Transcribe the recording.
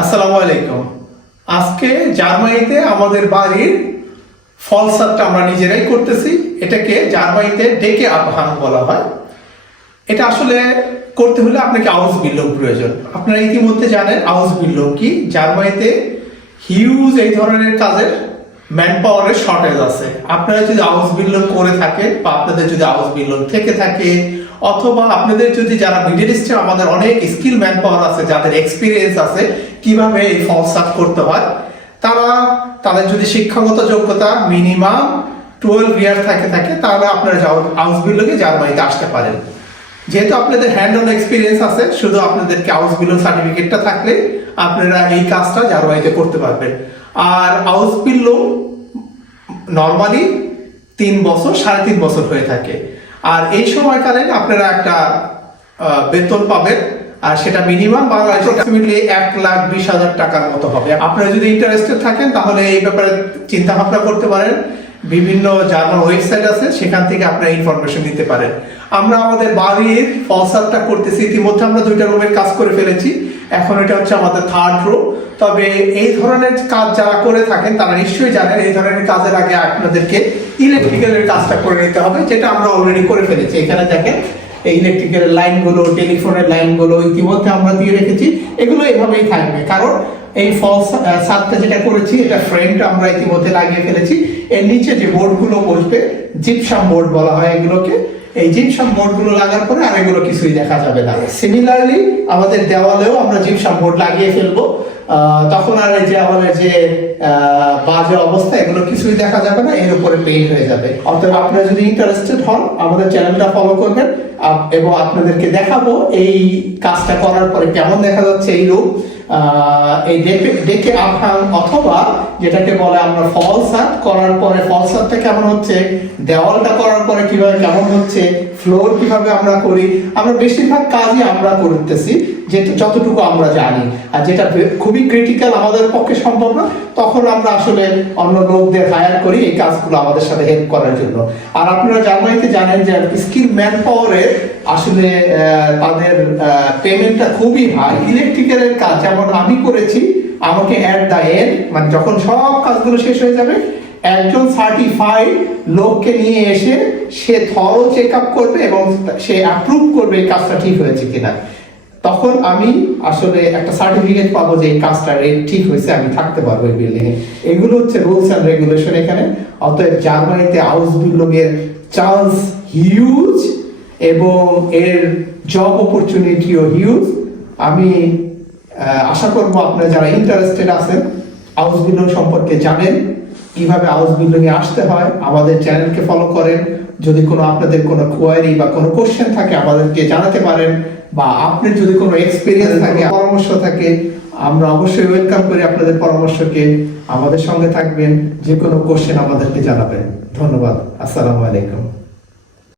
আসসালামু আলাইকুম। আজকে জার্মানিতে আমাদের বাড়ির ফলসাদটা আমরা নিজেরাই করতেছি। এটাকে জার্মানিতে ডেকে আবহান বলা হয়। এটা আসলে করতে হলে আপনাকে আউসবিল্ডিং প্রয়োজন। আপনারা ইতিমধ্যে জানেন আউসবিল্ডিং কি। জার্মানিতে হিউজ এই ধরনের কাজের ম্যান পাওয়ারের শর্টেজ আছে। আপনারা যদি আউসবিল্ডিং করে থাকেন বা আপনাদের যদি আউসবিল্ডিং থেকে থাকে, অথবা আপনাদের যদি যারা মিডল ইস্টে আমাদের অনেক স্কিল ম্যান পাওয়ার আছে, যাদের এক্সপিরিয়েন্স আছে কিভাবে এই ফলসাদ করতে হয়, তাদের যদি শিক্ষাগত যোগ্যতা মিনিমাম 12 ইয়ার থাকে তাহলে আপনারা আউসবিল্ডিং জার্মানিতে আসতে পারেন। যেহেতু আপনাদের হ্যান্ড অন এক্সপিরিয়েন্স আছে, শুধু আপনাদেরকে আউসবিল্ডিং সার্টিফিকেটটা থাকলে আপনারা এই কাজটা জার্মানিতে করতে পারবেন। আর আউসবিল্ডিং নর্মালি 3 বছর 3.5 বছর হয়ে থাকে। আর এই সময়কালে আপনারা একটা বেতন পাবেন, আর সেটা মিনিমাম অ্যাপ্রক্সিমেটলি 1,20,000 টাকার মতো হবে। আপনারা যদি ইন্টারেস্টেড থাকেন তাহলে এই ব্যাপারে চিন্তা ভাবনা করতে পারেন। বিভিন্ন জার্মান ওয়েবসাইট আছে, সেখান থেকে আপনারা ইনফরমেশন নিতে পারেন। আমরা আমাদের বাড়ির ফলসাদটা করতেছি। ইতিমধ্যে আমরা 2টা রুমের কাজ করে ফেলেছি। এখন এটা হচ্ছে আমাদের 3rd রুম। তবে এই ধরনের কাজ যারা করে থাকেন তারা নিশ্চয়ই জানেন এই ধরনের কাজের আগে আপনাদেরকে ইলেকট্রিক্যালের কাজটা করে নিতে হবে, যেটা আমরা অলরেডি করে ফেলেছি। এখানে দেখেন এই ইলেকট্রিক্যাল লাইনগুলো, টেলিফোনের লাইনগুলো ইতিমধ্যে আমরা দিয়ে রেখেছি। এগুলো এভাবেই থাকবে, কারণ এই ফলসাদটা যেটা করেছি এটা ফ্রেমটা আমরা ইতিমধ্যে লাগিয়ে ফেলেছি। এর নিচে যে বোর্ডগুলো বসবে, জিপসাম বোর্ড বলা হয় এগুলোকে। এই জিপসাম বোর্ডগুলো লাগার পরে আর এগুলো কিছুই দেখা যাবে না। সিমিলারলি আমাদের দেওয়ালেও আমরা জিপসাম বোর্ড লাগিয়ে ফেলবো। তখন আর এই যে আমাদের যে বাজে অবস্থা এগুলো কিছুই দেখা যাবে না, এর উপরে পেইন্ট হয়ে যাবে। অতএব আপনারা যদি ইন্টারেস্টেড হন আমাদের চ্যানেলটা ফলো করবেন, এবং আপনাদেরকে দেখাবো এই কাজটা করার পরে কেমন দেখা যাচ্ছে এই রূপ। এই ডেকে আবহান অথবা যেটাকে বলে আমরা ফলসাদ করার পরে ফলসাদটা কেমন হচ্ছে, দেওয়ালটা করার পরে কিভাবে কেমন হচ্ছে, ফ্লোর কিভাবে আমরা করি। আমরা বেশিরভাগ কাজই আমরা করতেছি যতটুকু আমরা জানি, আর যেটা খুবই ক্রিটিক্যাল আমাদের পক্ষে সম্ভব না তখন আমরা আসলে অন্য লোকদের হায়ার করি এই কাজগুলো আমাদের সাথে হেল্প করার জন্য। আর আপনারা জার্মানিতে জানেন যে স্কিল ম্যান পাওয়ারের আসলে তাদের পেমেন্টটা খুবই হাই। ইলেকট্রিক্যালের কাজ যেমন আমি করেছি, আমাকে অ্যাট দ্য এন্ড মানে যখন সব কাজগুলো শেষ হয়ে যাবে একজন সার্টিফাইড লোককে নিয়ে এসে সে থরো চেক আপ করবে এবং সে অ্যাপ্রুভ করবে এই কাজটা ঠিক হয়েছে কিনা। তখন আমি আসলে একটা সার্টিফিকেট পাবো যে এই কাজটা ঠিক হয়েছে, আমি থাকতে পারবো এই বিল্ডিং এ। এগুলো হচ্ছে রুলস এন্ড রেগুলেশন এখানে। অতএব জার্মানিতে আউসবিল্ডিং এর চান্স হিউজ এবং এর জব অপরচুনিটিও হিউজ। আমি আশা করবো আপনারা যারা ইন্টারেস্টেড আছেন, আউসবিল্ডিং সম্পর্কে জানেন, কিভাবে আউসবিল্ডিং এ আসতে হয়, আমাদের চ্যানেলকে ফলো করেন। যদি কোনো আপনাদের কোনো কোয়ারি বা কোনো কোশ্চেন থাকে আমাদেরকে জানাতে পারেন, বা আপনার যদি কোনো এক্সপিরিয়েন্স থাকে, পরামর্শ থাকে, আমরা অবশ্যই ওয়েলকাম করি আপনাদের পরামর্শকে। আমাদের সঙ্গে থাকবেন, যে কোনো কোশ্চেন আমাদেরকে জানাবেন। ধন্যবাদ। আসসালামু আলাইকুম।